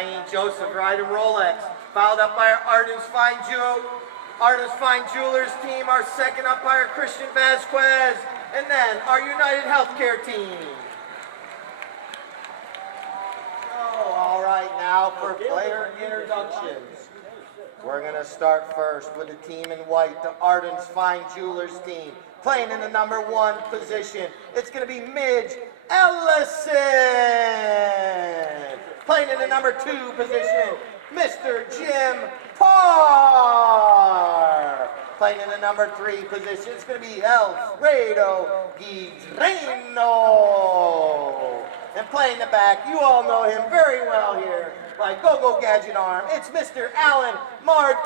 Cyan Joseph riding Rolex. Fouled up by our Arden's Fine Jewelers team. Our second umpire, Christian Vasquez. And then our United Healthcare team. Oh, all right, now for player introductions. We're going to start first with the team in white, the Arden's Fine Jewelers team. Playing in the number 1 position, it's going to be Midge Ellison. Playing in the number 2 position, Mr. Jim Parr. Playing in the number 3 position, it's going to be Alfredo Guidreno. And playing the back, you all know him very well here, by Go-Go Gadget Arm, it's Mr. Alan Martinez.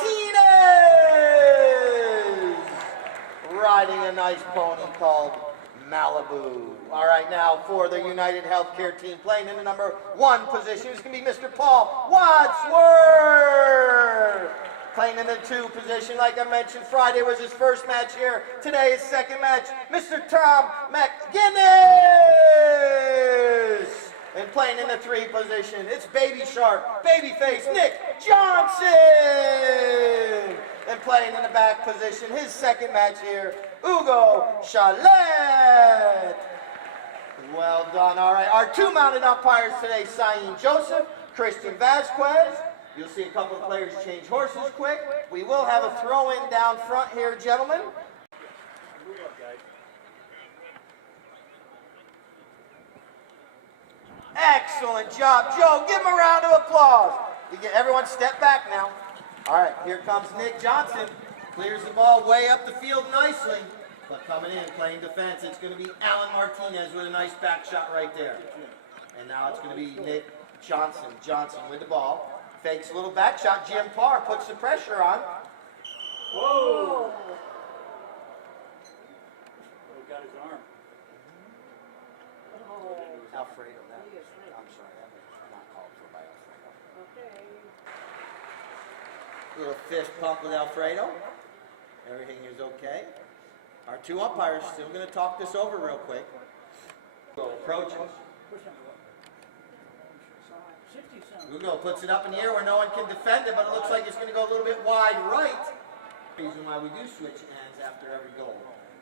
Riding a nice pony called Malibu. All right, now for the United Healthcare team, playing in the number 1 position, it's going to be Mr. Paul Wadsworth. Playing in the 2 position, like I mentioned, Friday was his first match here. Today his second match, Mr. Tom McGinnis. And playing in the 3 position, it's Baby Shark, Babyface Nick Johnson. And playing in the back position, his second match here, Hugo Chalet. Well done. All right, our 2 mounted umpires today, Cyan Joseph, Christian Vasquez. You'll see a couple of players change horses quick. We will have a throw-in down front here, gentlemen. Excellent job, Joe. Give him a round of applause. You get everyone step back now. All right, here comes Nick Johnson. Clears the ball way up the field nicely. But coming in, playing defense, it's going to be Alan Martinez with a nice back shot right there. And now it's going to be Nick Johnson. Johnson with the ball. Fakes a little back shot. Jim Parr puts the pressure on. Whoa! Oh, got his arm. Alfredo, I'm sorry, that was not called for by Alfredo. Okay. Little fist pump with Alfredo. Everything is okay. Our 2 umpires still going to talk this over real quick. Approaches. Hugo puts it up in the air where no one can defend it, but it looks like it's going to go a little bit wide right. Reason why we do switch ends after every goal.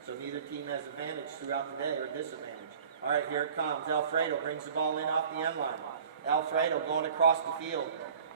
So neither team has advantage throughout the day or disadvantage. All right, here it comes. Alfredo brings the ball in off the end line. Alfredo going across the field,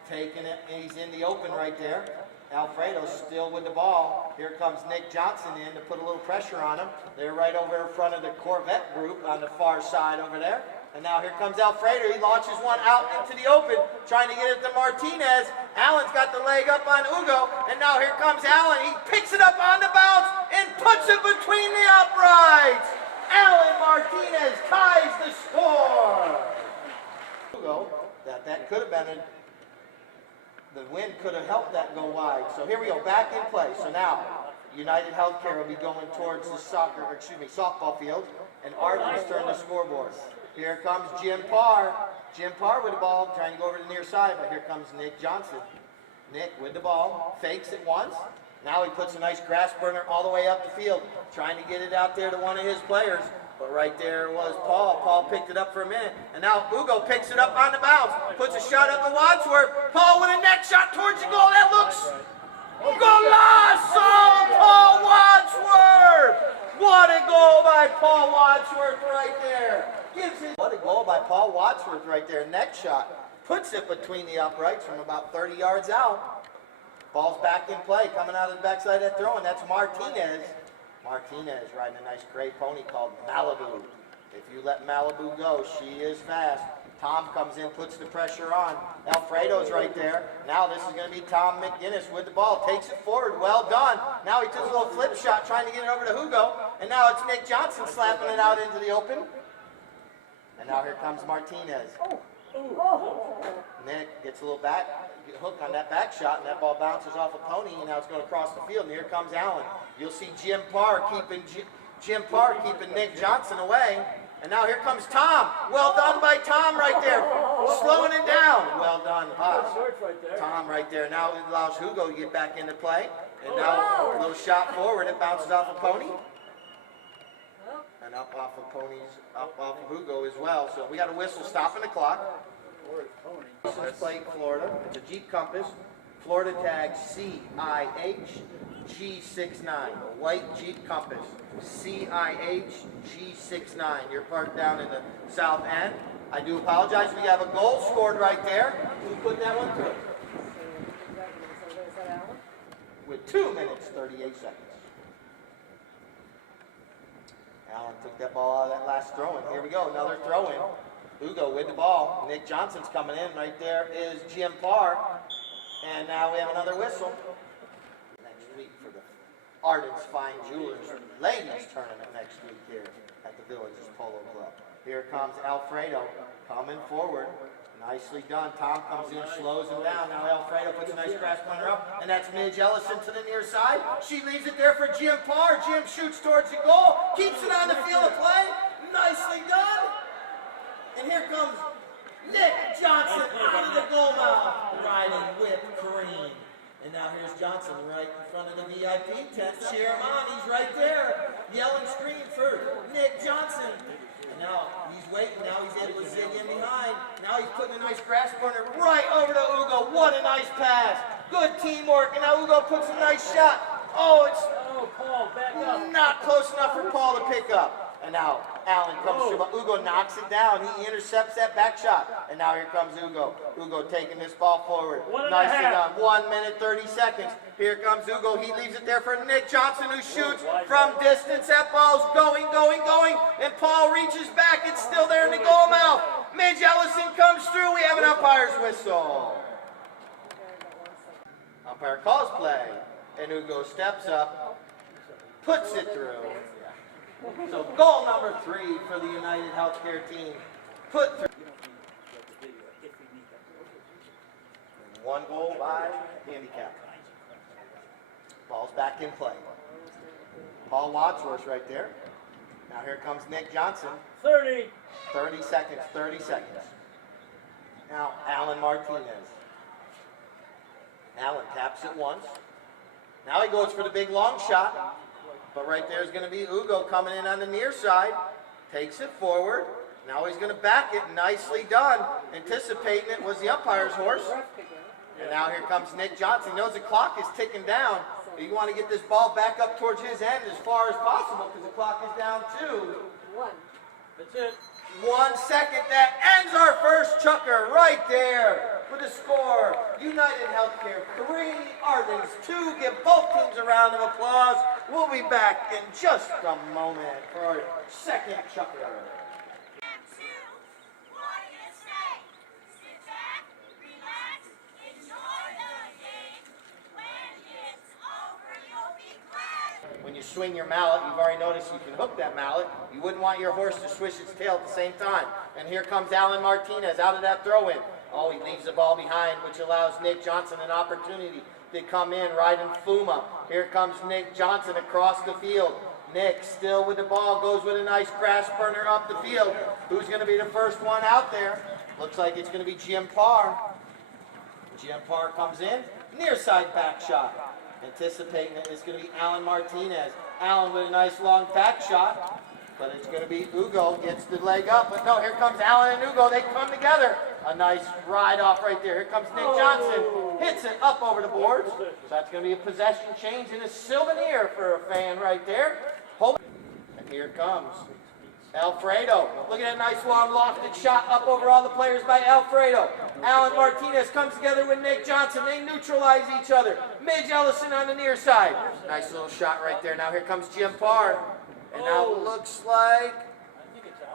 taking it, and he's in the open right there. Alfredo still with the ball. Here comes Nick Johnson in to put a little pressure on him. They're right over in front of the Corvette group on the far side over there. And now here comes Alfredo. He launches one out into the open, trying to get it to Martinez. Alan's got the leg up on Hugo, and now here comes Alan. He picks it up on the bounce and puts it between the uprights. Alan Martinez ties the score. Hugo, that could have been the wind could have helped that go wide. So here we go, back in play. So now United Healthcare will be going towards the softball field, and Arden's turn the scoreboard. Here comes Jim Parr. Jim Parr with the ball, trying to go over to the near side, but here comes Nick Johnson. Nick with the ball, fakes it once. Now he puts a nice grass burner all the way up the field, trying to get it out there to one of his players. But right there was Paul. Paul picked it up for a minute. And now Hugo picks it up on the bounce. Puts a shot up to Wadsworth. Paul with a neck shot towards the goal. That looks golazo! Paul Wadsworth! What a goal by Paul Wadsworth right there. What a goal by Paul Wadsworth right there. Neck shot. Puts it between the uprights from about 30 yards out. Ball's back in play. Coming out of the backside of that throw, and that's Martinez. Martinez riding a nice gray pony called Malibu. If you let Malibu go, she is fast. Tom comes in, puts the pressure on. Alfredo's right there. Now this is going to be Tom McGinnis with the ball. Takes it forward. Well done. Now he took a little flip shot trying to get it over to Hugo. And now it's Nick Johnson slapping it out into the open. And now here comes Martinez. Nick gets a little hook on that back shot, and that ball bounces off a pony, and now it's going across the field, and here comes Allen. You'll see Jim Parr keeping Nick Johnson away. And now here comes Tom. Well done by Tom right there. Slowing it down. Well done, Haas. Tom right there. Now it allows Hugo to get back into play. And now a little shot forward. It bounces off a pony. And up off of Hugo as well. So we got a whistle stopping the clock. Or it's pony. License plate, Florida. It's a Jeep Compass. Florida tag CIH-G69. A white Jeep Compass. CIH-G69. You're parked down in the south end. I do apologize. We have a goal scored right there. Who put that one through? With 2 minutes, 38 seconds. Allen took that ball out of that last throw-in. Here we go, another throw-in. Ugo with the ball. Nick Johnson's coming in. Right there is Jim Parr. And now we have another whistle. Next week for the Arden's Fine Jewelers Ladies Tournament next week here at the Villages Polo Club. Here comes Alfredo coming forward. Nicely done. Tom comes in, slows him down. Now Alfredo puts a nice crash punter up, and that's Midge Ellison to the near side. She leaves it there for Jim Parr. Jim shoots towards the goal, keeps it on the field of play. Nicely done. And here comes Nick Johnson out of the goal mouth, riding whipped cream. And now here's Johnson right in front of the VIP tent. Cheer him on. He's right there, yelling, scream for Nick Johnson. And now he's waiting. Now he's able to zig in behind. Now he's putting a nice grass burner right over to Ugo. What a nice pass. Good teamwork. And now Ugo puts a nice shot. Oh, it's Paul, back up. not close enough for Paul to pick up. And now Allen comes through, but Ugo knocks it down. He intercepts that back shot. And now here comes Ugo. Ugo taking this ball forward. Nicely done. 1 minute, 30 seconds. Here comes Ugo. He leaves it there for Nick Johnson, who shoots from distance. That ball's going. And Paul reaches back. It's still there in the goal mouth. Midge Ellison comes through. We have an umpire's whistle. Umpire calls play. And Ugo steps up, puts it through. So goal number 3 for the United Healthcare team. Put through. And 1 goal by handicap. Ball's back in play. Paul Wadsworth right there. Now here comes Nick Johnson. 30 seconds. Now Alan Martinez. Alan taps it once. Now he goes for the big long shot. But right there is going to be Ugo coming in on the near side. Takes it forward. Now he's going to back it. Nicely done. Anticipating it was the umpire's horse. And now here comes Nick Johnson. He knows the clock is ticking down. But you want to get this ball back up towards his end as far as possible because the clock is down to 1. That's it. 1 second. That ends our first chukker right there with the score. United Healthcare 3, Arden's 2. Give both teams a round of applause. We'll be back in just a moment for our second chukker. When you swing your mallet, you've already noticed you can hook that mallet. You wouldn't want your horse to swish its tail at the same time. And here comes Alan Martinez out of that throw-in. Oh, he leaves the ball behind, which allows Nick Johnson an opportunity to come in riding Fuma. Here comes Nick Johnson across the field. Nick still with the ball, goes with a nice grass burner up the field. Who's going to be the first one out there? Looks like it's going to be Jim Parr. Jim Parr comes in, near side back shot. Anticipating that it's going to be Alan Martinez. Alan with a nice long back shot, but it's going to be Ugo gets the leg up. But no, here comes Alan and Ugo. They come together. A nice ride off right there. Here comes Nick Johnson. Hits it up over the boards. So that's going to be a possession change and a souvenir for a fan right there. And here comes Alfredo. Look at that nice long lofted shot up over all the players by Alfredo. Alan Martinez comes together with Nick Johnson. They neutralize each other. Midge Ellison on the near side. Nice little shot right there. Now here comes Jim Parr. And now it looks like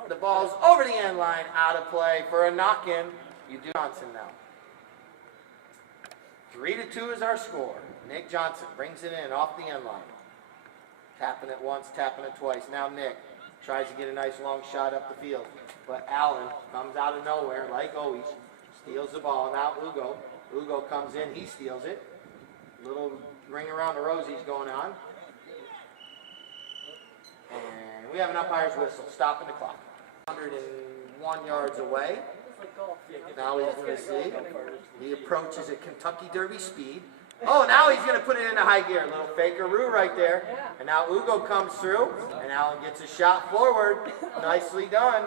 the ball's over the end line, out of play for a knock-in. You do Johnson now. 3-2 is our score. Nick Johnson brings it in off the end line. Tapping it once, tapping it twice. Now Nick tries to get a nice long shot up the field. But Allen comes out of nowhere, like always, steals the ball. Now Ugo. Ugo comes in, he steals it. Little ring around the rosies going on. And we have an umpire's whistle, stopping the clock. 101 yards away. Now he's going to see. He approaches at Kentucky Derby speed. Oh, now he's going to put it into high gear. A little fakeroo right there. And now Ugo comes through, and Allen gets a shot forward. Nicely done.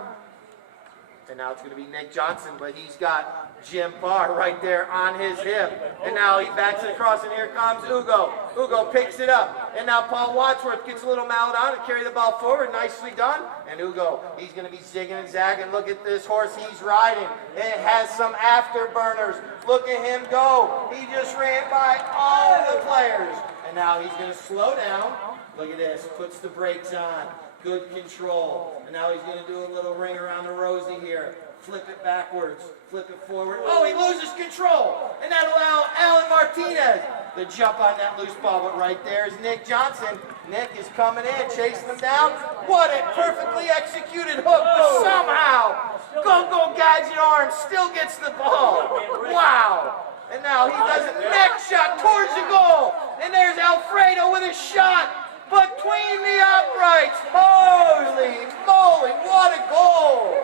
And now it's going to be Nick Johnson, but he's got Jim Parr right there on his hip. And now he backs it across, and here comes Ugo. Ugo picks it up. And now Paul Wadsworth gets a little mallet on to carry the ball forward. Nicely done. And Ugo, he's going to be zigging and zagging. Look at this horse he's riding. It has some afterburners. Look at him go. He just ran by all the players. And now he's going to slow down. Look at this. Puts the brakes on. Good control. And now he's going to do a little ring around the rosy here. Flip it backwards. Flip it forward. Oh, he loses control. And that'll allow Alan Martinez to jump on that loose ball. But right there is Nick Johnson. Nick is coming in, chasing him down. What a perfectly executed hook. But somehow, Go-Go Gadget Arm still gets the ball. Wow. And now he does a neck shot towards the goal. And there's Alfredo with a shot between the uprights. Holy moly, what a goal.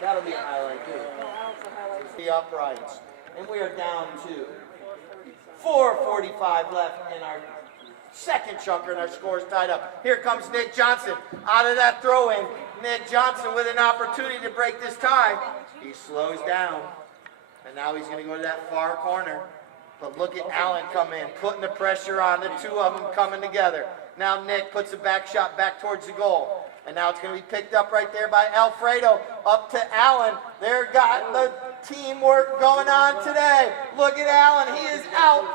That'll be a highlight too. The uprights. And we are down to 4:45 left in our second chunker, and our score is tied up. Here comes Nick Johnson out of that throw-in. Nick Johnson with an opportunity to break this tie. He slows down. And now he's going to go to that far corner. But look at Allen come in, putting the pressure on, the two of them coming together. Now Nick puts a back shot back towards the goal. And now it's going to be picked up right there by Alfredo. Up to Allen. They're got the teamwork going on today. Look at Allen. He is out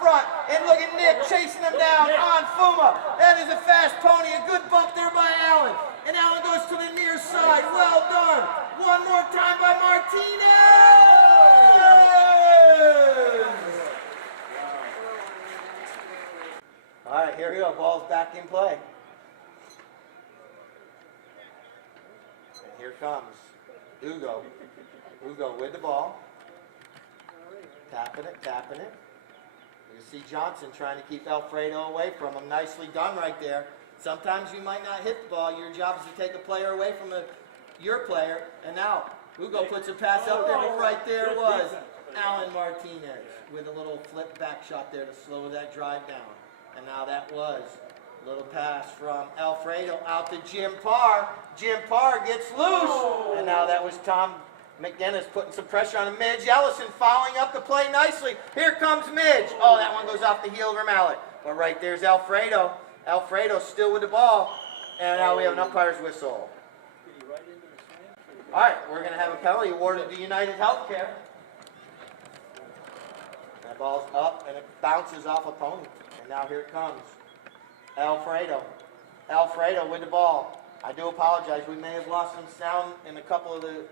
front. And look at Nick chasing him down on Fuma. That is a fast pony. A good bump there by Allen. And Allen goes to the near side. Well done. One more time by Martinez. All right, here we go. Ball's back in play. And here comes Ugo. Ugo with the ball. Tapping it, tapping it. You see Johnson trying to keep Alfredo away from him. Nicely done right there. Sometimes you might not hit the ball. Your job is to take a player away from your player. And now Ugo puts a pass up there, but right there was Alan Martinez with a little flip back shot there to slow that drive down. And now that was a little pass from Alfredo out to Jim Parr. Jim Parr gets loose. And now that was Tom McGinnis putting some pressure on him. Midge Ellison following up the play nicely. Here comes Midge. Oh, that one goes off the heel of Mallet. But right there's Alfredo. Alfredo still with the ball. And now we have an umpire's whistle. All right, we're going to have a penalty awarded to United Healthcare. That ball's up and it bounces off a pony. And now here it comes. Alfredo. Alfredo with the ball. I do apologize. We may have lost some sound in a couple of the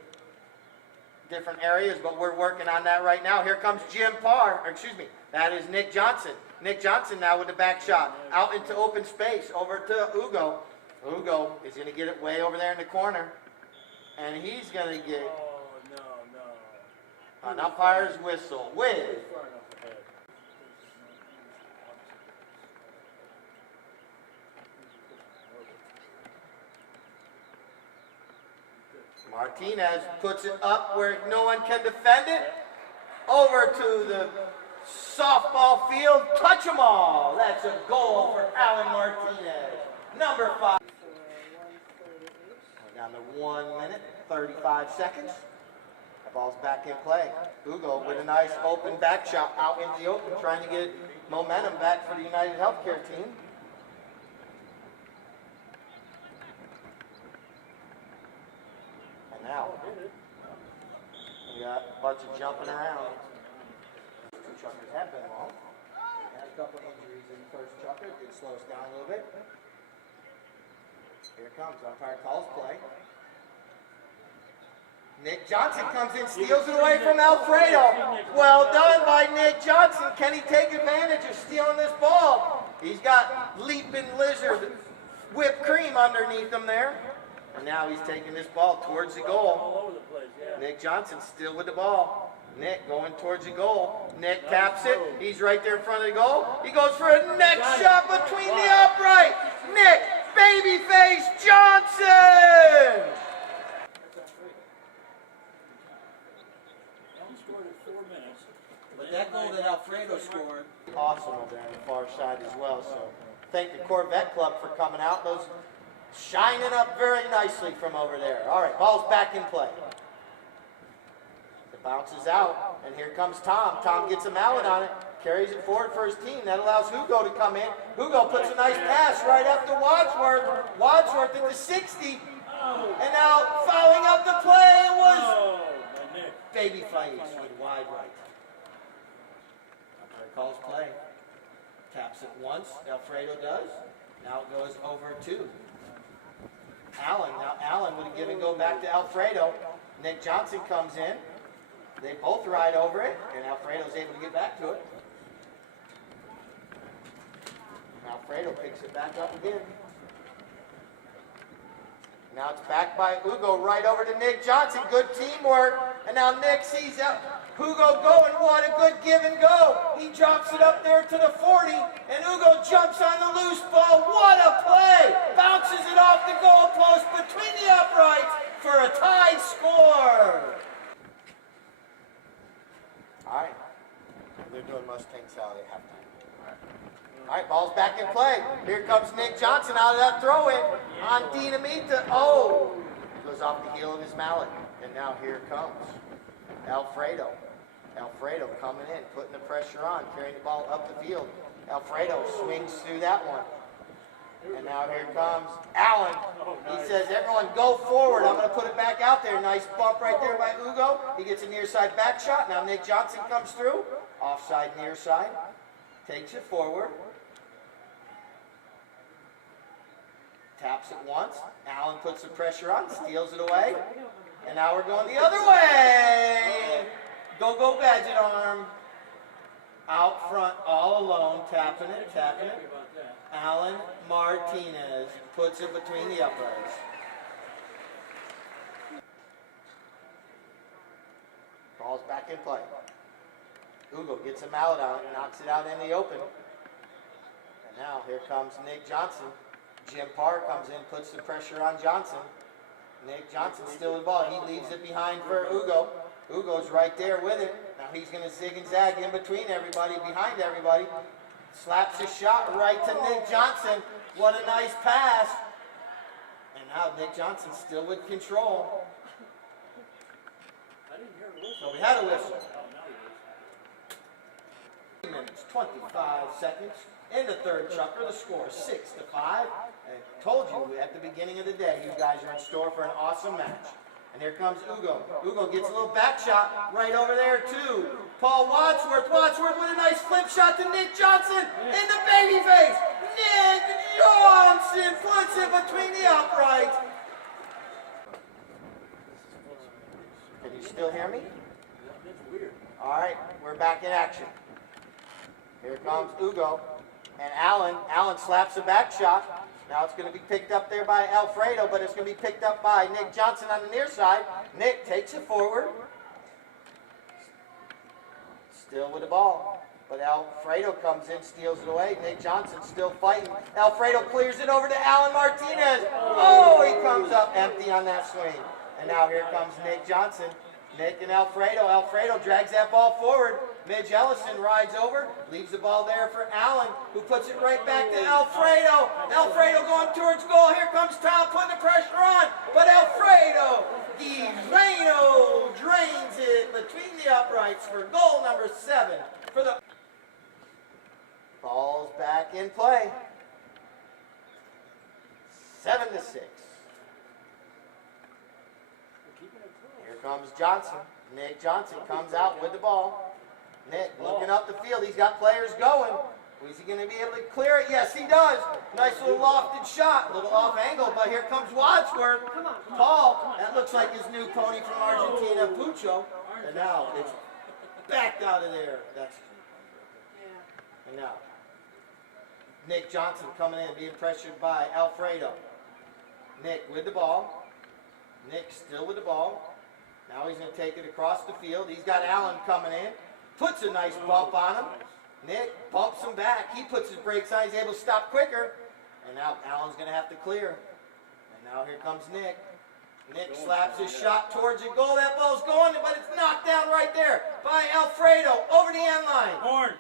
different areas, but we're working on that right now. Here comes Jim Parr. Or excuse me, that is Nick Johnson. Nick Johnson now with the back shot. Out into open space. Over to Ugo. Ugo is going to get it way over there in the corner. And he's going to get an umpire's whistle with Martinez puts it up where no one can defend it. Over to the softball field. Touch them all. That's a goal for Alan Martinez. Number 5. We're down to 1 minute, 35 seconds. The ball's back in play. Ugo with a nice open back shot out into the open, trying to get momentum back for the United Healthcare team. Now, we got a bunch of jumping around. Two chuckers have been long. We had a couple of injuries in the first chucker. It did slow us down a little bit. Here it comes. Umpire calls play. Nick Johnson comes in, steals it away from Alfredo. Well done by Nick Johnson. Can he take advantage of stealing this ball? He's got Leaping Lizard whipped cream underneath him there. And now he's taking this ball towards the goal. Nick Johnson still with the ball. Nick going towards the goal. Nick taps it. He's right there in front of the goal. He goes for a neck shot between the upright. Nick Babyface Johnson! But that goal that Alfredo scored, awesome over there on the far side as well. So thank the Corvette Club for coming out. Those shining up very nicely from over there. All right, ball's back in play. It bounces out, and here comes Tom. Tom gets a mallet on it, carries it forward for his team. That allows Hugo to come in. Hugo puts a nice pass right up to Wadsworth. Wadsworth at the 60. And now fouling up the play, it was Baby Face with wide right. Umpire calls play. Taps it once, Alfredo does. Now it goes over to Allen. Now Allen would give and go back to Alfredo. Nick Johnson comes in. They both ride over it, and Alfredo's able to get back to it. Alfredo picks it back up again. Now it's back by Hugo right over to Nick Johnson. Good teamwork. And now Nick sees Hugo going. What a good give and go. He drops it up there to the 40, and Hugo jumps on the loose ball. What a play. Bounces it off the goal post between the uprights for a tied score. All right. They're doing Mustang salad at halftime. All right, ball's back in play. Here comes Nick Johnson out of that throw-in on Dinamita. Oh! Goes off the heel of his mallet. And now here comes Alfredo. Alfredo coming in, putting the pressure on, carrying the ball up the field. Alfredo swings through that one. And now here comes Allen. He says, everyone go forward. I'm going to put it back out there. Nice bump right there by Hugo. He gets a near side back shot. Now Nick Johnson comes through. Offside, near side. Takes it forward. Taps it once. Allen puts the pressure on, steals it away. And now we're going the other way. Go, Badget Arm. Out front, all alone, tapping it. Alan Martinez puts it between the uprights. Ball's back in play. Hugo gets a mallet on it, knocks it out in the open. And now here comes Nick Johnson. Jim Parr comes in, puts the pressure on Johnson. Nick Johnson still with the ball. He leaves it behind for Hugo. Hugo's right there with it. Now he's going to zig and zag in between everybody, behind everybody. Slaps a shot right to Nick Johnson. What a nice pass. And now Nick Johnson still with control. So we had a whistle. 3 minutes, 25 seconds. In the third chucker, the score is 6-5. I told you at the beginning of the day, you guys are in store for an awesome match. And here comes Hugo. Hugo gets a little back shot right over there to Paul Wadsworth. Wadsworth with a nice flip shot to Nick Johnson in the baby face. Nick Johnson puts it between the uprights. Can you still hear me? All right, we're back in action. Here comes Hugo. And Allen slaps a back shot. Now it's going to be picked up there by Alfredo, but it's going to be picked up by Nick Johnson on the near side. Nick takes it forward. Still with the ball. But Alfredo comes in, steals it away. Nick Johnson still fighting. Alfredo clears it over to Alan Martinez. Oh, he comes up empty on that swing. And now here comes Nick Johnson. Nick and Alfredo. Alfredo drags that ball forward. Midge Ellison rides over, leaves the ball there for Allen, who puts it right back to Alfredo. Alfredo going towards goal. Here comes Tom putting the pressure on. But Alfredo Guireno drains it between the uprights for goal number 7. For the ball's back in play. 7-6. Here comes Johnson. Nick Johnson comes out with the ball. Nick looking up the field. He's got players going. Is he going to be able to clear it? Yes, he does. Nice little lofted shot. A little off angle, but here comes Wadsworth. Paul, that looks like his new pony from Argentina, Pucho. And now it's backed out of there. And now Nick Johnson coming in, being pressured by Alfredo. Nick with the ball. Nick still with the ball. Now he's going to take it across the field. He's got Allen coming in. Puts a nice bump on him. Nick bumps him back. He puts his brakes on. He's able to stop quicker. And now Allen's going to have to clear. And now here comes Nick. Nick slaps his shot towards the goal. That ball's going, but it's knocked down right there by Alfredo over the end line. Horn.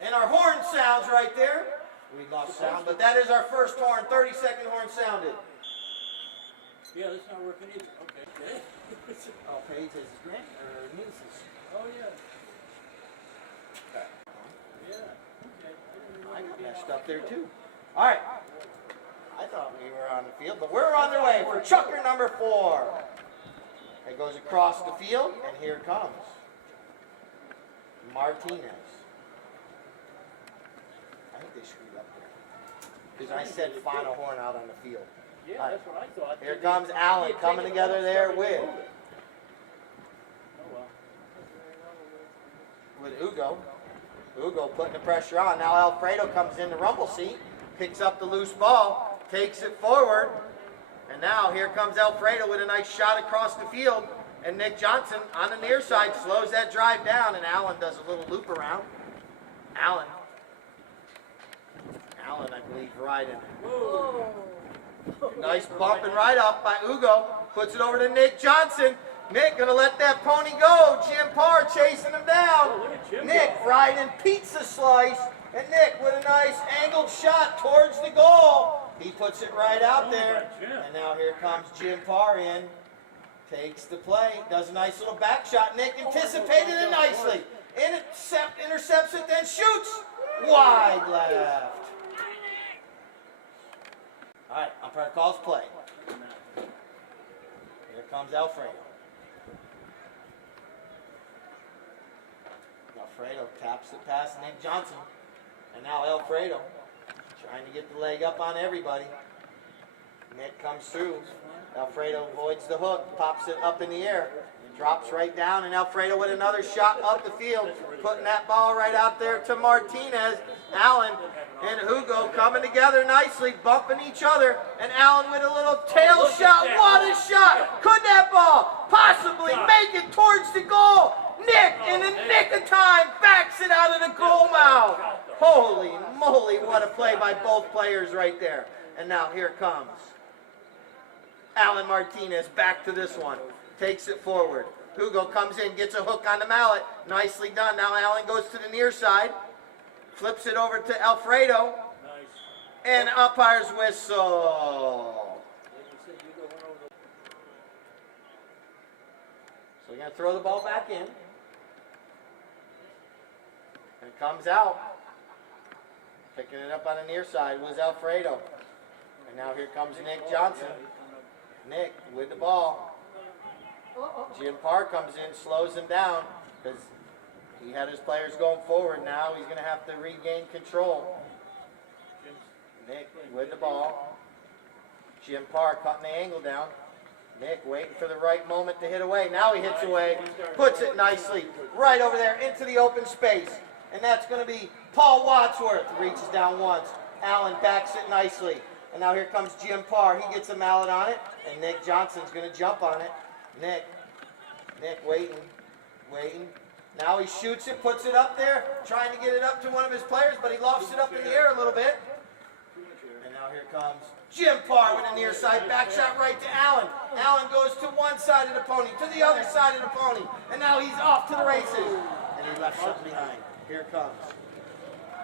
And our horn sounds right there. We lost sound, but that is our first horn. 30-second horn sounded. Yeah, that's not working either. Okay. Oh, Paige is Grant or nieces. Oh, yeah. Okay. Yeah. Okay. I got messed up there too. All right. I thought we were on the field, but we're on the way for chucker number 4. It goes across the field, and here it comes Martinez. I think they screwed up there because I said final horn out on the field. Yeah, that's what I thought. Here comes Allen coming together there with Ugo. Ugo putting the pressure on. Now Alfredo comes in the rumble seat, picks up the loose ball, takes it forward, and now here comes Alfredo with a nice shot across the field, and Nick Johnson on the near side slows that drive down, and Allen does a little loop around. Allen, I believe, right in. Nice bump and right up by Ugo. Puts it over to Nick Johnson. Nick gonna let that pony go. Jim Parr chasing him down. Nick riding pizza slice. And Nick with a nice angled shot towards the goal. He puts it right out there. And now here comes Jim Parr in. Takes the play. Does a nice little back shot. Nick anticipated it nicely. Intercepts it, then shoots. Wide left. All right, umpire calls play. Here comes Alfredo. Alfredo taps it past Nick Johnson. And now Alfredo trying to get the leg up on everybody. Nick comes through. Alfredo avoids the hook, pops it up in the air. Drops right down, and Alfredo with another shot up the field. Putting that ball right out there to Martinez. Allen and Hugo coming together nicely, bumping each other. And Allen with a little tail shot. What a shot! Could that ball possibly make it towards the goal? Nick, in the nick of time, backs it out of the goal mouth. Holy moly, what a play by both players right there. And now here comes Allen Martinez back to this one. Takes it forward. Hugo comes in, gets a hook on the mallet. Nicely done. Now Allen goes to the near side. Flips it over to Alfredo. And umpire's whistle. So we're going to throw the ball back in. And it comes out. Picking it up on the near side was Alfredo. And now here comes Nick Johnson. Nick with the ball. Jim Parr comes in, slows him down because he had his players going forward. Now he's going to have to regain control. Nick with the ball. Jim Parr cutting the angle down. Nick waiting for the right moment to hit away. Now he hits away, puts it nicely right over there into the open space. And that's going to be Paul Wadsworth. Reaches down once. Allen backs it nicely. And now here comes Jim Parr. He gets a mallet on it. And Nick Johnson's going to jump on it. Nick waiting. Now he shoots it, puts it up there, trying to get it up to one of his players, but he lofts it up in the air a little bit. And now here comes Jim Parr with a near side back shot right to Allen. Allen goes to one side of the pony, to the other side of the pony, and now he's off to the races. And he left something behind. Here it comes.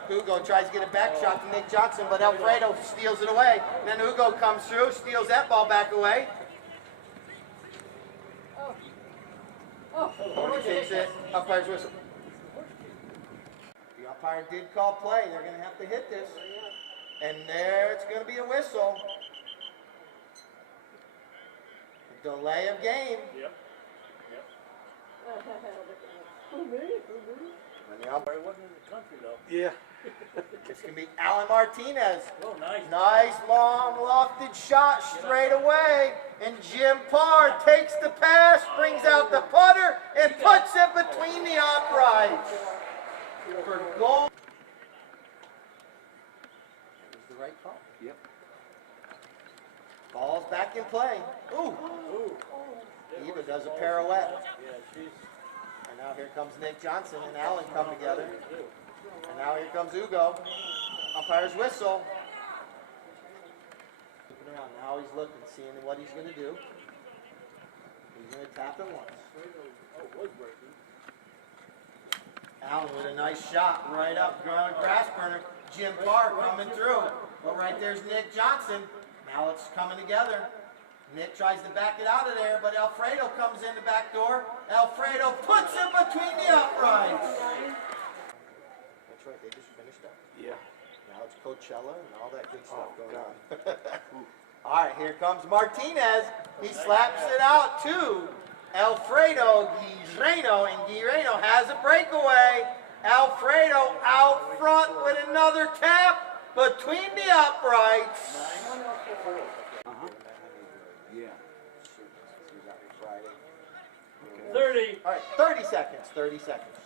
Hugo tries to get a back shot to Nick Johnson, but Alfredo steals it away. And then Hugo comes through, steals that ball back away. Pony takes it. Umpire's whistle. The umpire did call play. They're going to have to hit this. And there it's going to be a whistle. A delay of game. Yep. And the umpire wasn't in the country though. Yeah. It's going to be Allen Martinez. Oh, nice. Nice long lofted shot straight away. And Jim Parr takes the pass, brings out the putter, and puts it between the uprights. For goal. That was the right call. Yep. Ball's back in play. Ooh. Eva does a pirouette. And now here comes Nick Johnson and Allen come together. And now here comes Hugo. Umpire's whistle. Looking around. Now he's looking, seeing what he's going to do. He's going to tap it once. Allen with a nice shot right up, grass burner. Jim Parr coming through. But right there's Nick Johnson. Now it's coming together. Nick tries to back it out of there, but Alfredo comes in the back door. Alfredo puts it between the uprights. That's right, they just finished up. Yeah. Now it's Coachella and all that good stuff going on. All right, here comes Martinez. He slaps it out to Alfredo Guireno, and Guireno has a breakaway. Alfredo out front with another tap between the uprights. Yeah. 30. 30. All right, 30 seconds, 30 seconds.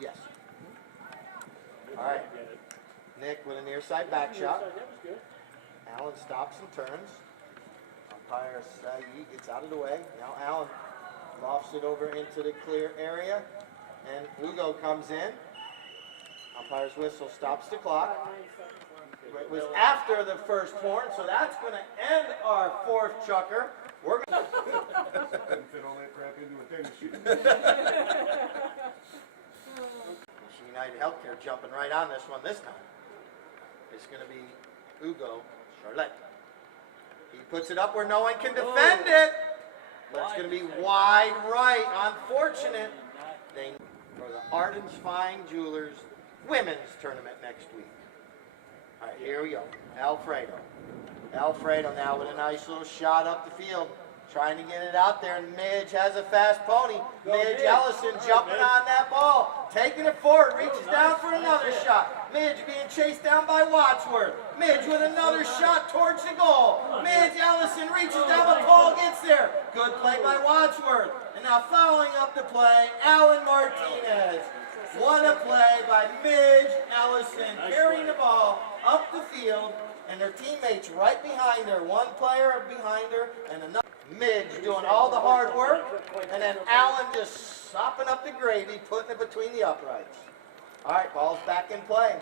Yes. All right. Nick with a near side back shot. That was good. Allen stops and turns. Umpire Saeed gets out of the way. Now Allen lofts it over into the clear area. And Hugo comes in. Umpire's whistle stops the clock. It was after the first horn, so that's going to end our fourth chukker. We're going to fit all that crap into a tennis shoe. United Healthcare jumping right on this one this time. It's going to be Hugo Charlotte. He puts it up where no one can defend it. That's going to be wide right. Unfortunate thing for the Arden's Fine Jewelers women's tournament next week. All right, here we go. Alfredo. Alfredo now with a nice little shot up the field. Trying to get it out there, and Midge has a fast pony. Midge Ellison jumping on that ball. Taking it forward, reaches down for another shot. Midge being chased down by Wadsworth. Midge with another shot towards the goal. Midge Ellison reaches down, but Paul gets there. Good play by Wadsworth. And now following up the play, Alan Martinez. What a play by Midge Ellison, carrying the ball up the field, and their teammates right behind her. One player behind her, and another. Midge doing all the hard work, and then Allen just sopping up the gravy, putting it between the uprights. All right, ball's back in play.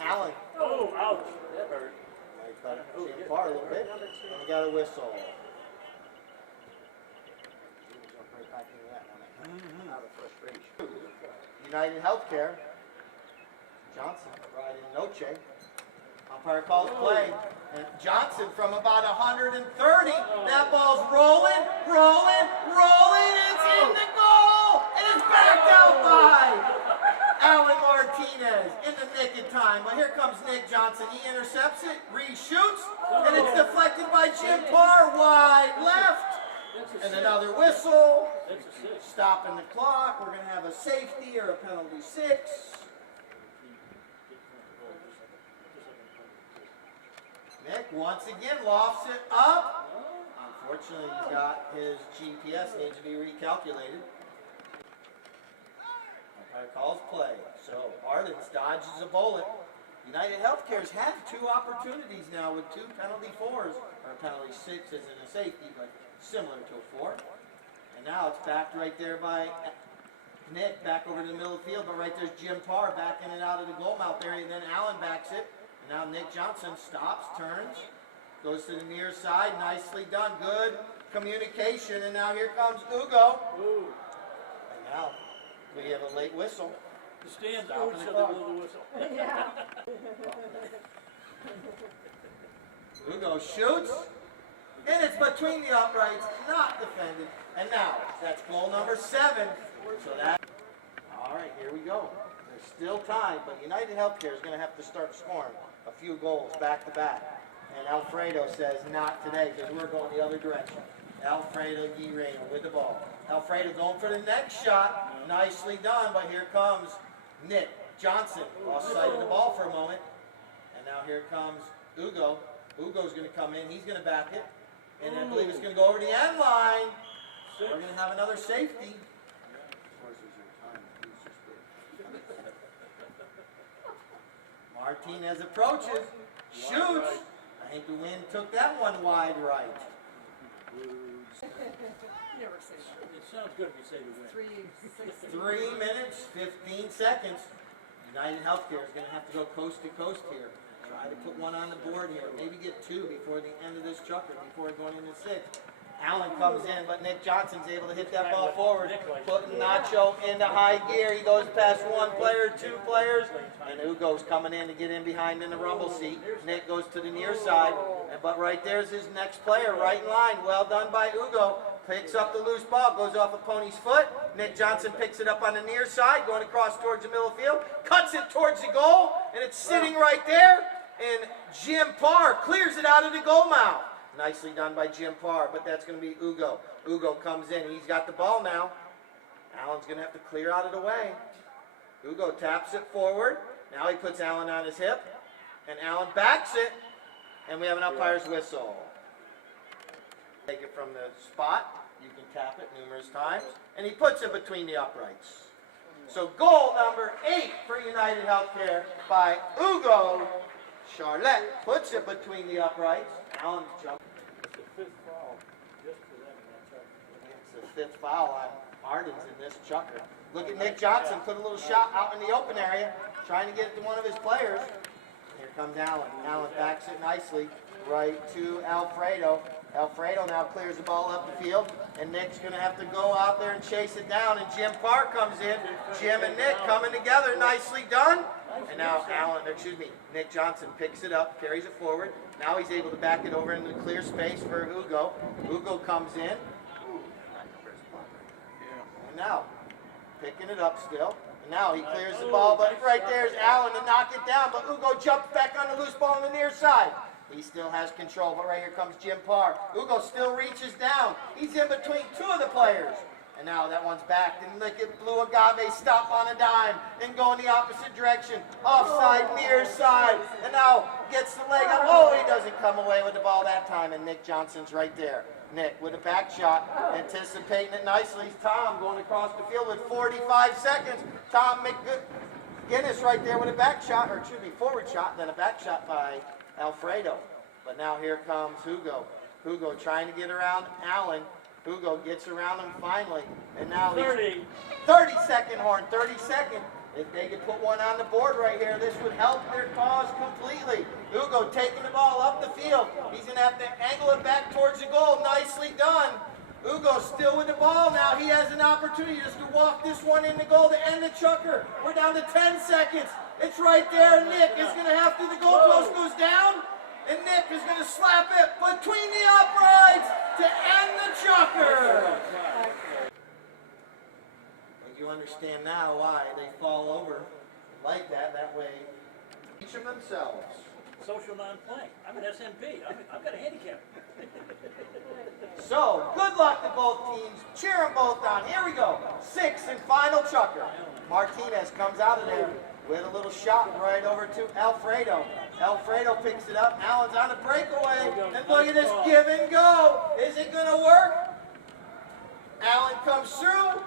Allen. Oh, ouch. That hurt. Might cut it apart a little bit, and we got a whistle. Jump right back into that one. Out of frustration. United Healthcare. Johnson riding Noche. Umpire calls play. And Johnson from about 130. That ball's rolling. It's in the goal. And it's backed out by Alan Martinez in the nick of time. But here comes Nick Johnson. He intercepts it, reshoots, and it's deflected by Jim Parr wide left. And another whistle. Stopping the clock. We're going to have a safety or a penalty 6. Nick once again lofts it up. Unfortunately, he's got his GPS needs to be recalculated. Umpire calls play. So Ardens dodges a bullet. United Healthcare's had 2 opportunities now with 2 penalty 4s, or penalty 6 isn't a safety, but similar to a 4. And now it's backed right there by Nick, back over to the middle of the field, but right there's Jim Parr backing it out of the goal mouth area, and then Allen backs it. And now Nick Johnson stops, turns, goes to the near side, nicely done, good communication, and now here comes Hugo. And now we have a late whistle. The stands Stop out the so they clock. blow the whistle. Hugo shoots, and it's between the uprights, not defended. And now, that's goal number 7. So that, all right, here we go. There's still time, but United Healthcare is going to have to start scoring a few goals back to back. And Alfredo says, not today, because we're going the other direction. Alfredo Guireno with the ball. Alfredo going for the next shot. Nicely done, but here comes Nick Johnson. Lost sight of the ball for a moment. And now here comes Hugo. Hugo's going to come in. He's going to back it. And I believe it's going to go over the end line. We're going to have another safety. Martinez approaches, shoots. I think the wind took that one wide right. Never say that. It sounds good if you say the win. 3 6. 3 minutes, 15 seconds. United Healthcare is going to have to go coast to coast here. Try to put one on the board here. Maybe get 2 before the end of this chukker, before going into 6. Allen comes in, but Nick Johnson's able to hit that ball forward, putting Nacho into high gear. He goes past one player, two players, and Ugo's coming in to get in behind in the rumble seat. Nick goes to the near side, but right there's his next player, right in line. Well done by Ugo. Picks up the loose ball, goes off a pony's foot. Nick Johnson picks it up on the near side, going across towards the middle field, cuts it towards the goal, and it's sitting right there. And Jim Parr clears it out of the goal mouth. Nicely done by Jim Parr, but that's going to be Ugo. Ugo comes in. He's got the ball now. Allen's going to have to clear out of the way. Ugo taps it forward. Now he puts Allen on his hip, and Allen backs it, and we have an umpire's whistle. Take it from the spot. You can tap it numerous times, and he puts it between the uprights. So goal number 8 for United Healthcare by Ugo. Charlotte puts it between the uprights. Allen jumps. It's the 5th foul just for them in that chucker. It's the 5th foul on Ardens in this chucker. Look at Nick Johnson put a little shot out in the open area, trying to get it to one of his players. Here comes Allen. Allen backs it nicely right to Alfredo. Alfredo now clears the ball up the field, and Nick's going to have to go out there and chase it down, and Jim Parr comes in. Jim and Nick coming together, nicely done. And now Nick Johnson picks it up, carries it forward. Now he's able to back it over into the clear space for Ugo. Ugo comes in. And now, picking it up still. And now he clears the ball, but right there's Allen to knock it down, but Ugo jumps back on the loose ball on the near side. He still has control, but right here comes Jim Parr. Ugo still reaches down. He's in between two of the players. And now that one's back. And look at Blue Agave stop on a dime and go in the opposite direction. Offside, near side. And now gets the leg up. Oh, he doesn't come away with the ball that time. And Nick Johnson's right there. Nick with a back shot, anticipating it nicely. Tom going across the field with 45 seconds. Tom McGinnis right there with a back shot, or excuse me, forward shot, then a back shot by Alfredo. But now here comes Hugo. Hugo trying to get around Allen. Hugo gets around him finally. And now he's 30-second horn, 30-second. If they could put one on the board right here, this would help their cause completely. Hugo taking the ball up the field. He's going to have to angle it back towards the goal. Nicely done. Hugo still with the ball now. He has an opportunity just to walk this one in the goal to end the chucker. We're down to 10 seconds. It's right there. Nick is going to have to, the goalpost goes down, and Nick is going to slap it between the uprights to end the chucker. You understand now why they fall over like that. That way, each of themselves. Social non-playing. I'm an SMP. I've got a handicap. So, good luck to both teams. Cheer them both on. Here we go. 6th and final chucker. Martinez comes out of there with a little shot right over to Alfredo. Alfredo picks it up. Allen's on a breakaway. And look at this give and go. Is it going to work? Allen comes through.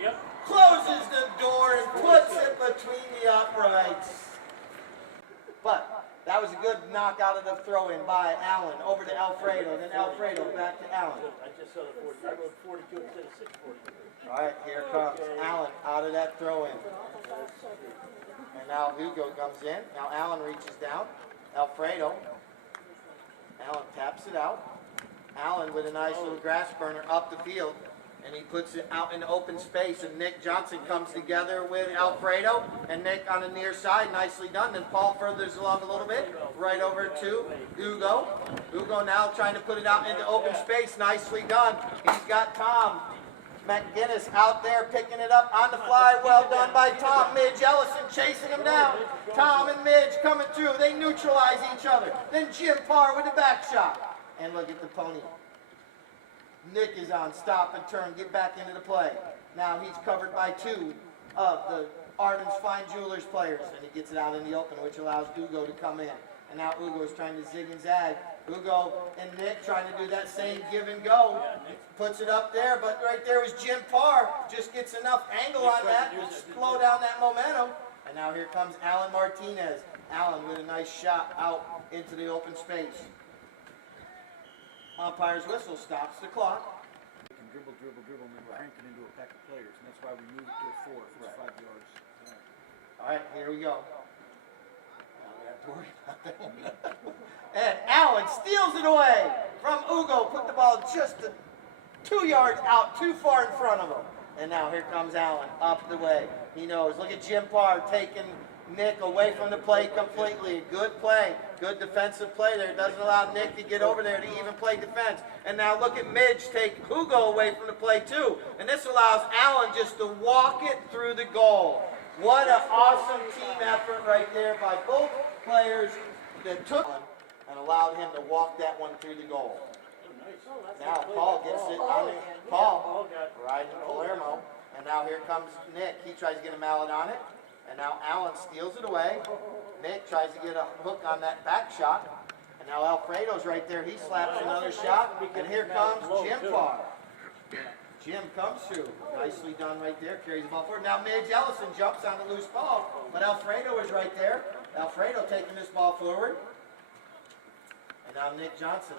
Yep. Closes the door and puts it between the uprights. But that was a good knockout of the throw-in by Allen over to Alfredo. Then Alfredo back to Allen. I just saw the 40. I wrote 42 instead of 642. All right, here comes Allen out of that throw-in. And now Hugo comes in. Now Allen reaches down. Alfredo. Allen taps it out. Allen with a nice little grass burner up the field. And he puts it out in open space, and Nick Johnson comes together with Alfredo, and Nick on the near side, nicely done. Then Paul furthers along a little bit, right over to Hugo. Hugo now trying to put it out into open space, nicely done. He's got Tom McGinnis out there picking it up on the fly, well done by Tom. Midge Ellison chasing him down. Tom and Midge coming through, they neutralize each other. Then Jim Parr with the back shot. And look at the pony. Nick is on stop and turn, get back into the play. Now he's covered by two of the Arden's Fine Jewelers players, and he gets it out in the open, which allows Hugo to come in. And now Hugo is trying to zig and zag. Hugo and Nick trying to do that same give and go. Puts it up there, but right there was Jim Parr. Just gets enough angle on that to slow down that momentum. And now here comes Allen Martinez. Allen with a nice shot out into the open space. Umpire's whistle stops the clock. We can dribble, and then we're anchored into a pack of players, and that's why we moved to a 4 if it's 5 yards. All right, here we go. Now we have to worry about that. And Allen steals it away from from Ugo. Put the ball just 2 yards out, too far in front of him. And now here comes Allen up the way. He knows. Look at Jim Parr taking Nick away from the play completely. Good play. Good defensive play there. Doesn't allow Nick to get over there to even play defense. And now look at Midge take Hugo away from the play too. And this allows Allen just to walk it through the goal. What an awesome team effort right there by both players that took him and allowed him to walk that one through the goal. Now Paul gets it on it. Paul riding Palermo. And now here comes Nick. He tries to get a mallet on it. And now Allen steals it away. Nick tries to get a hook on that back shot. And now Alfredo's right there. He slaps another shot. And here comes Jim Parr. Jim comes through. Nicely done right there. Carries the ball forward. Now Midge Ellison jumps on the loose ball. But Alfredo is right there. Alfredo taking this ball forward. And now Nick Johnson.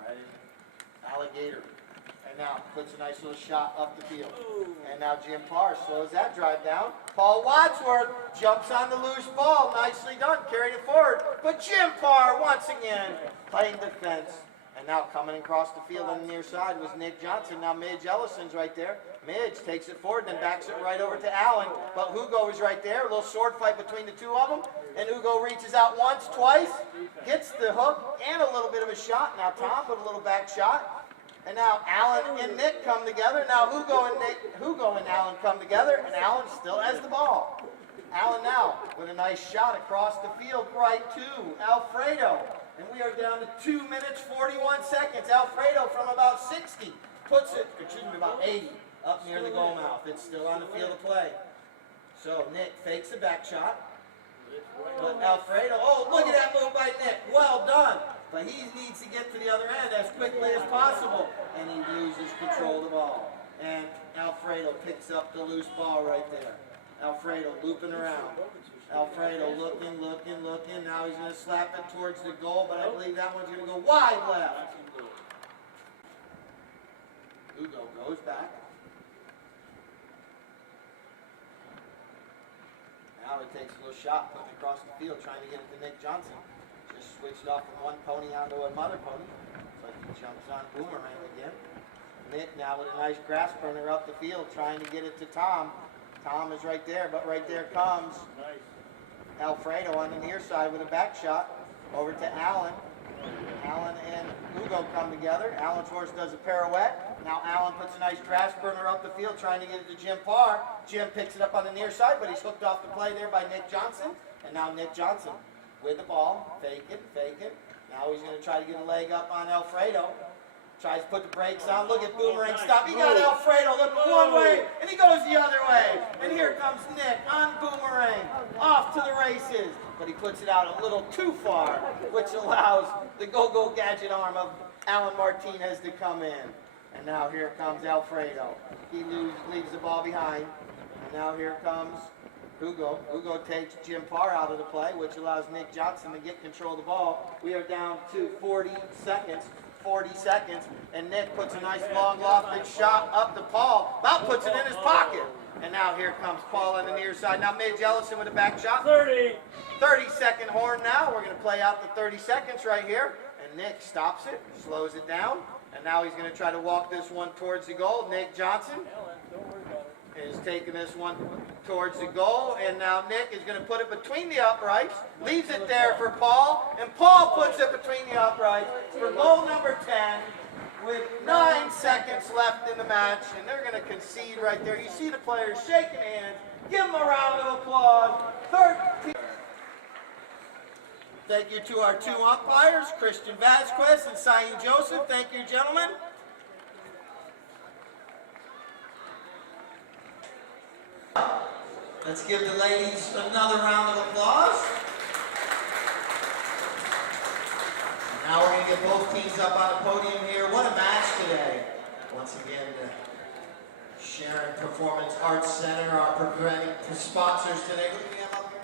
Right in Alligator. And now puts a nice little shot up the field. And now Jim Parr slows that drive down. Paul Wadsworth jumps on the loose ball. Nicely done. Carried it forward. But Jim Parr once again playing defense. And now coming across the field on the near side was Nick Johnson. Now Midge Ellison's right there. Midge takes it forward and then backs it right over to Allen. But Hugo is right there. A little sword fight between the two of them. And Hugo reaches out once, twice. Gets the hook and a little bit of a shot. Now Tom put a little back shot. And now Allen and Nick come together. Now Hugo and Allen come together. And Allen still has the ball. Allen now with a nice shot across the field right to Alfredo. And we are down to 2 minutes, 41 seconds. Alfredo from about 60 puts it, about 80, up near the goal mouth. It's still on the field of play. So Nick fakes a back shot. But Alfredo, oh, look at that move by Nick. Well done. But he needs to get to the other end as quickly as possible. And he loses control of the ball. And Alfredo picks up the loose ball right there. Alfredo looping around. Alfredo looking. Now he's going to slap it towards the goal, but I believe that one's going to go wide left. Hugo goes back. Now he takes a little shot, putting it across the field, trying to get it to Nick Johnson. Just switched off from one pony onto another pony. Looks like he jumps on Boomerang again. Nick now with a nice grass burner up the field, trying to get it to Tom. Tom is right there, but right there comes Alfredo on the near side with a back shot over to Allen. Allen and Hugo come together. Allen's horse does a pirouette. Now Allen puts a nice grass burner up the field trying to get it to Jim Parr. Jim picks it up on the near side, but he's hooked off the play there by Nick Johnson. And now Nick Johnson with the ball. Fake it. Now he's going to try to get a leg up on Alfredo. Tries to put the brakes on. Look at Boomerang stop. He got Alfredo looking one way, and he goes the other way. And here comes Nick on Boomerang. Off to the races. But he puts it out a little too far, which allows the go-go gadget arm of Alan Martinez to come in. And now here comes Alfredo. He leaves the ball behind. And now here comes Hugo. Hugo takes Jim Parr out of the play, which allows Nick Johnson to get control of the ball. We are down to 40 seconds. And Nick puts a nice long lofted shot up to Paul. About puts it in his pocket. And now here comes Paul on the near side. Now Midge Ellison with a back shot. 30-second horn now. We're going to play out the 30 seconds right here. And Nick stops it, slows it down. And now he's going to try to walk this one towards the goal. Nick Johnson is taking this one towards the goal. And now Nick is going to put it between the uprights. Leaves it there for Paul. And Paul puts it between the uprights for goal number 10 with 9 seconds left in the match. And they're going to concede right there. You see the players shaking hands. Give them a round of applause. 13. Thank you to our two umpires, Christian Vasquez and Saeed Joseph. Thank you, gentlemen. Let's give the ladies another round of applause. And now we're going to get both teams up on the podium here. What a match today. Once again, the Sharon Performance Arts Center, our presenting sponsors today. What do we have up here?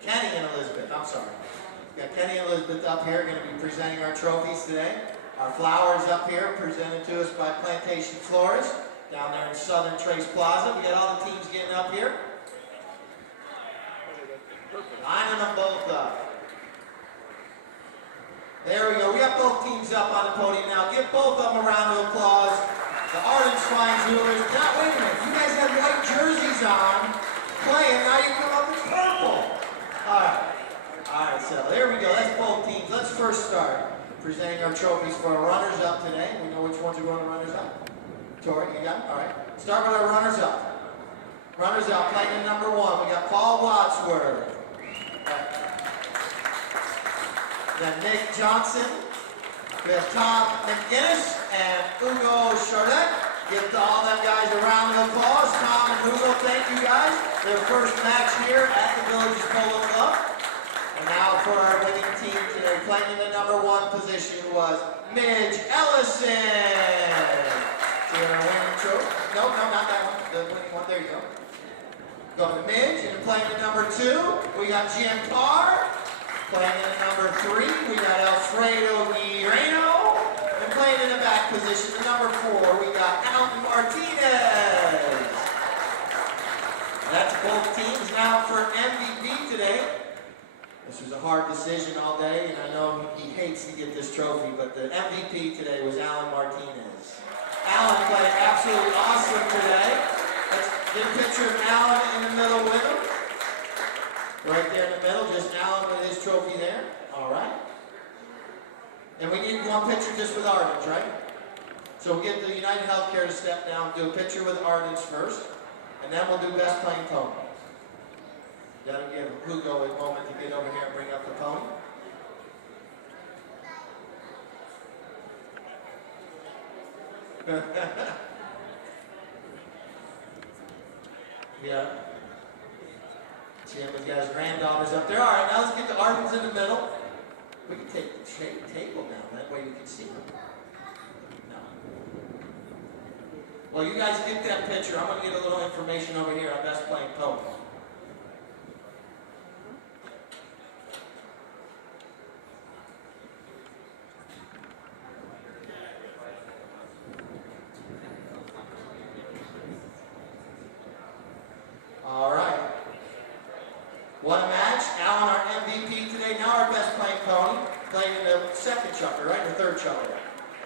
Kenny and Elizabeth, I'm sorry. We've got Kenny and Elizabeth up here going to be presenting our trophies today. Our flowers up here presented to us by Plantation Florist down there in Southern Trace Plaza. We got all the teams getting up here. Lining them both up. There we go. We got both teams up on the podium now. Give both of them a round of applause. The Ardent Swine Jewelers. Now, wait a minute. You guys have white jerseys on playing. Now you come up with purple. All right. All right, so there we go. That's both teams. Let's first start presenting our trophies for our runners-up today. We know which ones are going to runners-up. Tori, you got it? All right. Start with our runners-up. Runners-up, playing in number 1. We got Paul Wadsworth. Then Nick Johnson. We have Tom McGinnis and Hugo Charlotte. Give to all them guys a round of applause. Tom and Hugo, thank you guys. Their first match here at the Villages Polo Club. And now for our winning team today, playing in the number 1 position was Midge Ellison. So our winning trophy. No, not that one. The winning one. There you go. Go to Midge. And playing in number 2, we got Jim Carr. Playing in number 3, we got Alfredo Guireno. And playing in the back position, the number 4, we got Alton Martinez. That's both teams. Now for MVP today. This was a hard decision all day, and I know he hates to get this trophy, but the MVP today was Alan Martinez. Alan played absolutely awesome today. Let's get a picture of Alan in the middle with him. Right there in the middle, just Alan with his trophy there. All right. And we need one picture just with Ardents, right? So we'll get the United Healthcare to step down, do a picture with Ardents first, and then we'll do best playing pony. That'll give Hugo a moment to get over here and bring up the pony. Yeah. Jim has got his granddaughters up there. All right, now let's get the Ardens in the middle. We can take the table down, that way you can see them. No. Well, you guys get that picture. I'm going to get a little information over here on best playing pony. All right. What a match. Alan, our MVP today. Now our best playing pony. Playing in the second chucker, right? The third chucker.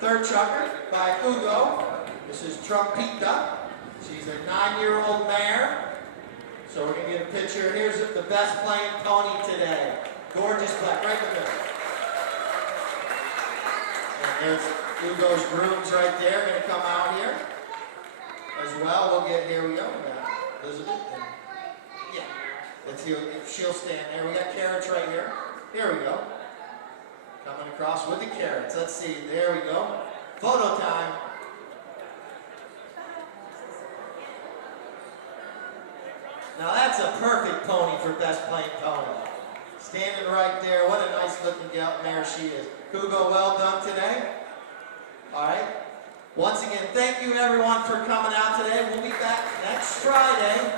Third chucker by Hugo. This is Trumpita. She's a 9-year-old mare. So we're going to get a picture. Here's the best playing pony today. Gorgeous black, right in the middle. And there's Hugo's grooms right there. Going to come out here as well. We'll get, here we go. Elizabeth. And, yeah. Let's see if she'll stand there. We got carrots right here. Here we go. Coming across with the carrots. Let's see. There we go. Photo time. Now that's a perfect pony for best playing pony. Standing right there. What a nice looking mare she is. Hugo, well done today. All right. Once again, thank you everyone for coming out today. We'll be back next Friday.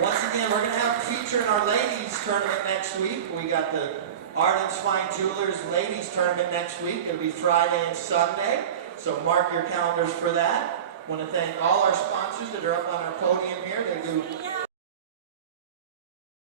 Once again, we're going to have a feature in our ladies tournament next week. We got the Ardent Swine Jewelers ladies tournament next week. It'll be Friday and Sunday. So mark your calendars for that. I want to thank all our sponsors that are up on our podium here. They do